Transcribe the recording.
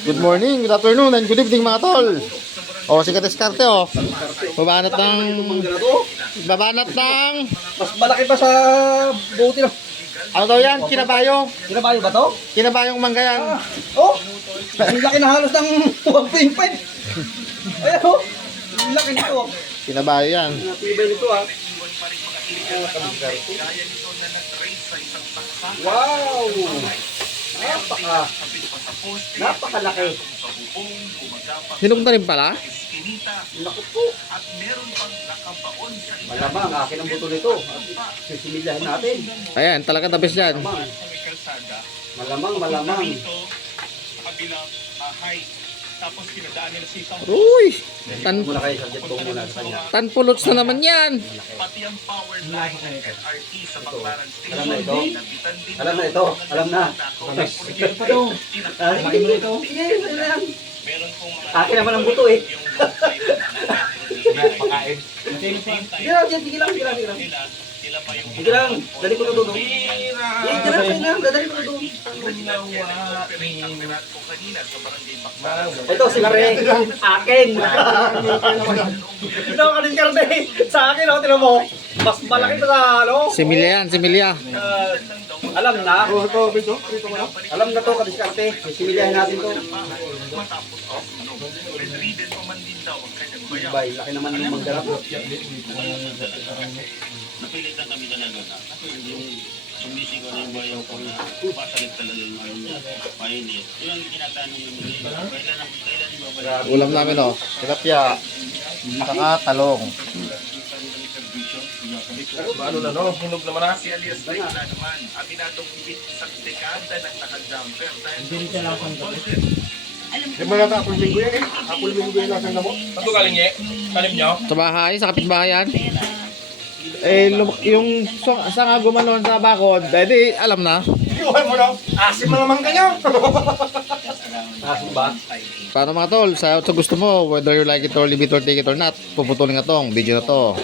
Good morning, good afternoon, and good evening mga tol. O, si Kadiskarte o. Babanat ng... Mas malaki pa sa buti lang. Ano daw yan? Kinabayo. Kinabayo ba to? Kinabayong mangga yan. Oh! Ang laki na halos ng 1.5. Ayan oh! Ang laki nito. Kinabayo yan. Natibay nito ah. Wow! Napakalaki. Hinugta rin pala. Naku po. Malamang akin ang buto nito. Sisimilyahin natin. Ayan, talaga tapis yan. Malamang. Tapos pinadaan nila si isang Uy! Muna kayo, subject ko muna sa kanya. Tanpulots na naman yan. pati ang power line ng LRT sa Baclaran Alam na Station. ito? Nabitan din Alam na ito? Alam na. Sige pa to. Laki mo nito? Sige, yan. Meron pong mga Akin naman ang buto eh. yung low side pakain. Sige lang, sige lang. Sila pa yung Sige lang, dali ko na doon. Sige lang, dadali ko na doon. operate ang merat ko kanina sa barangay Baclaran. Ito, si Mare. Akin. Ito, kanin karne. Sa akin, oh, tinan mo. Mas malaki pa sa, ano? Similya yan, similya. Alam na. Alam na to, kadiskarte. Similyahin natin to. Matapos bedridden pa man din daw ang kanyang bayaw. Bay, laki naman ng manggarap. Napilitan kami talaga na kasi yung sumisigaw na yung bayaw ko na pasalit talaga yung ano niya, pioneer. Yun ang tinatanong yung mga kailan yung babalik. Ulam namin o. Tilapia. Saka talong. Ano na no? Hinog naman na. Si alias Drake na naman, aminadong bit sa dekada ng nakajumper dahil sa Di ba nata apple mango yan eh? Apple mango yan lasang na mo. Saan to galing eh? Kalim nyo? Sa bahay, sa kapitbahayan. Yung sanga gumanon sa bakod, di alam na. Iwan mo no? Asim na naman kanyo! Asin ba? Paano mga tol, sa gusto mo, whether you like it or leave it or take it or not, puputulin nga tong video na to.